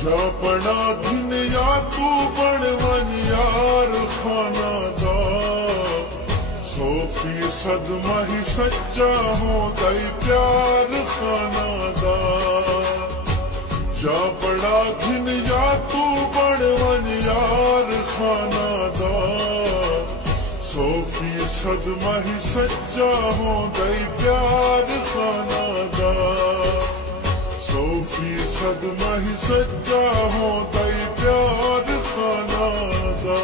या बड़ा दिन या तू बन वन यार खाना दा, 100% माही सच्चा हो दई प्यार खाना दा। या बड़ा दिन या तू बन वन यार खाना दा, 100% माही सच्चा हो दई प्यार खाना दा, 100% माही सच्चा हो दई प्यार खाना दा।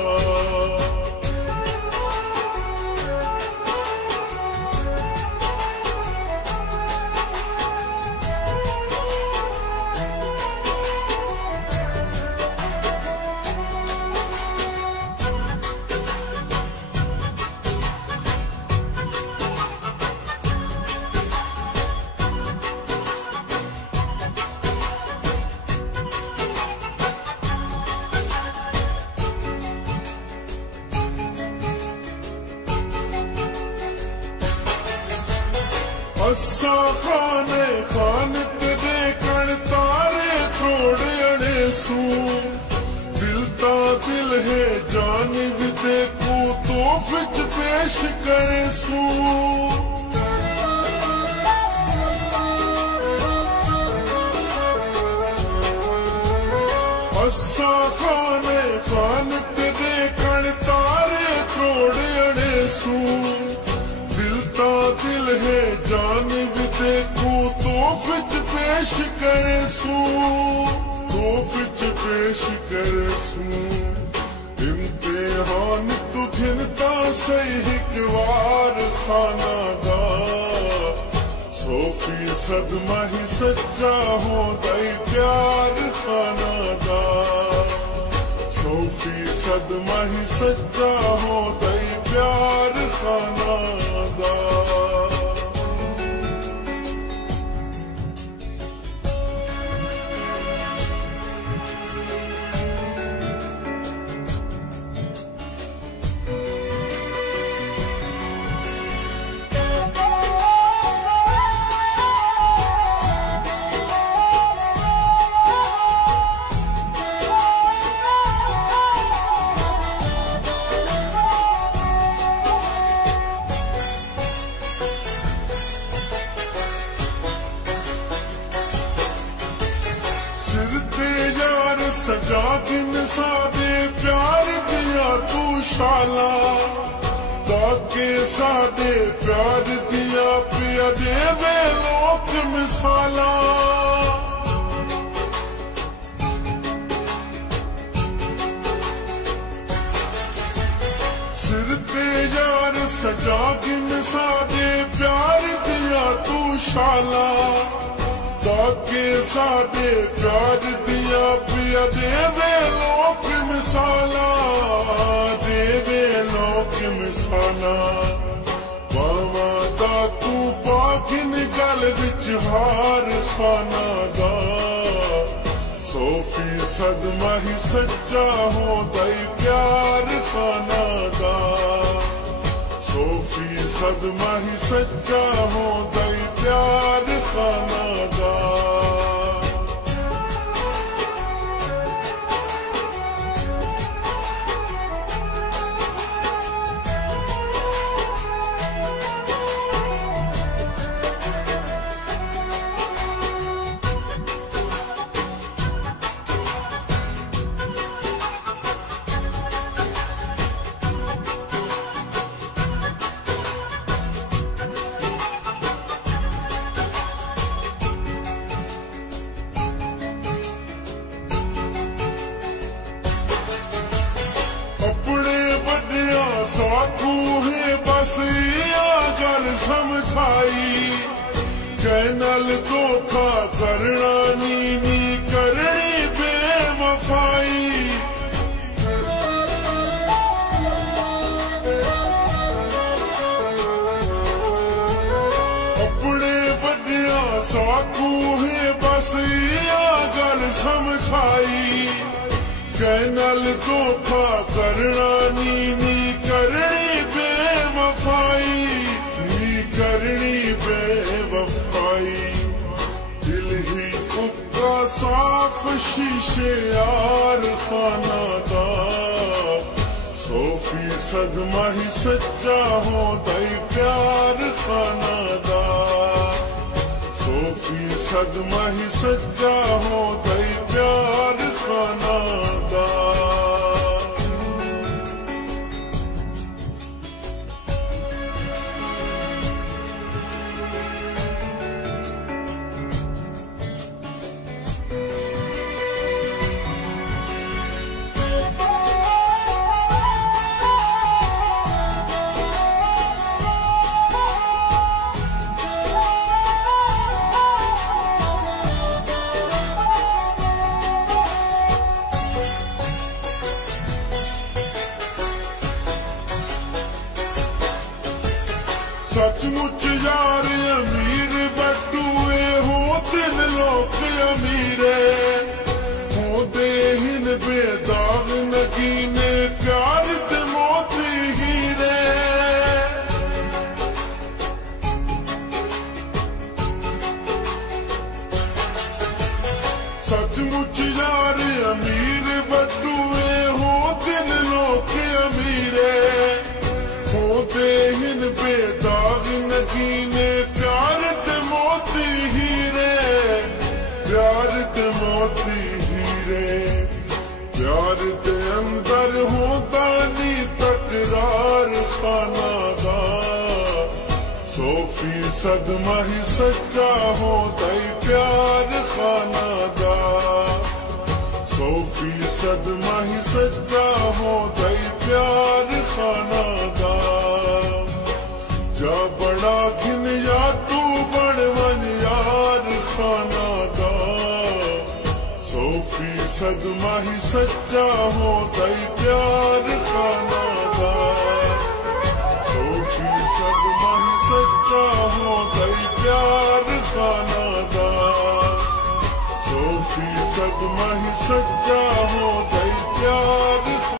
असा खाने खान तेरे कण तारे थोड़े अड़े सू, दिल ता दिल है जान भी देखू तो फिच पेश करे सू। असा खाने खान तेरे कण तारे थोड़े अड़े सू, दिल है जान भी देखू तो फिच पेश करे सू, तो फिच पेश करे सू। इम्तिहान तू घिनता सही एक वार खाना दा, 100% माही सच्चा हो दई प्यार खाना दा, 100% माही सच्चा हो दई प्यार खाना दा। सजा किन सादे प्यार दिया तू शाला, ताके सादे प्यार दिया पिया देवे लोक मिसाला। सिर ते यार सजा किन सादे प्यार दिया तू शाला, ताके सादे प्यार दिया पिया देवे लोक मिसाला, देवे लोक मिसाला। बावा दा तू पाकिन गल विच हार खाना दा, 100% माही सच्चा हो दई प्यार खाना दा, 100% माही सच्चा हो दई प्यार खाना दा। साकू है बस या गल समझाई, कैनल धोखा करना नी करनी बेवफाई। अपने बड़िया साकू है बस या गल समझाई, कैनल धोखा करना नी करनी बेवफाई, नी करनी बेवफाई। दिल ही उक्का सा साफ शीशे यार खाना दा 100% माही सच्चा होंदा ही प्यार खाना दा 100% माही सच्चा होंदा ही प्यार खाना दा। सचमुच यार अमीर बटुए हो दिन लोग अमीरे होंदे हिन बेदाग नगीने प्यार ते मोती हीरे। सचमुच यार अमीर बटुए हो दिन लोग अमीरे होंदे हिन बेदाग नगीने प्यार ते मोती हीरे प्यार ते मोती हीरे। प्यार दे अंदर होंदा नी तकरार खाना दा 100% माही सच्चा होंदा ही प्यार खाना दा 100% माही सच्चा होंदा ही प्यार खाना दा। जा बड़ा घिन या तू बड़ वन यार खाना दा 100% माही सच्चा होंदा ही प्यार खाना दा 100% माही सच्चा होंदा ही प्यार खाना दा 100% माही सच्चा होंदा ही प्यार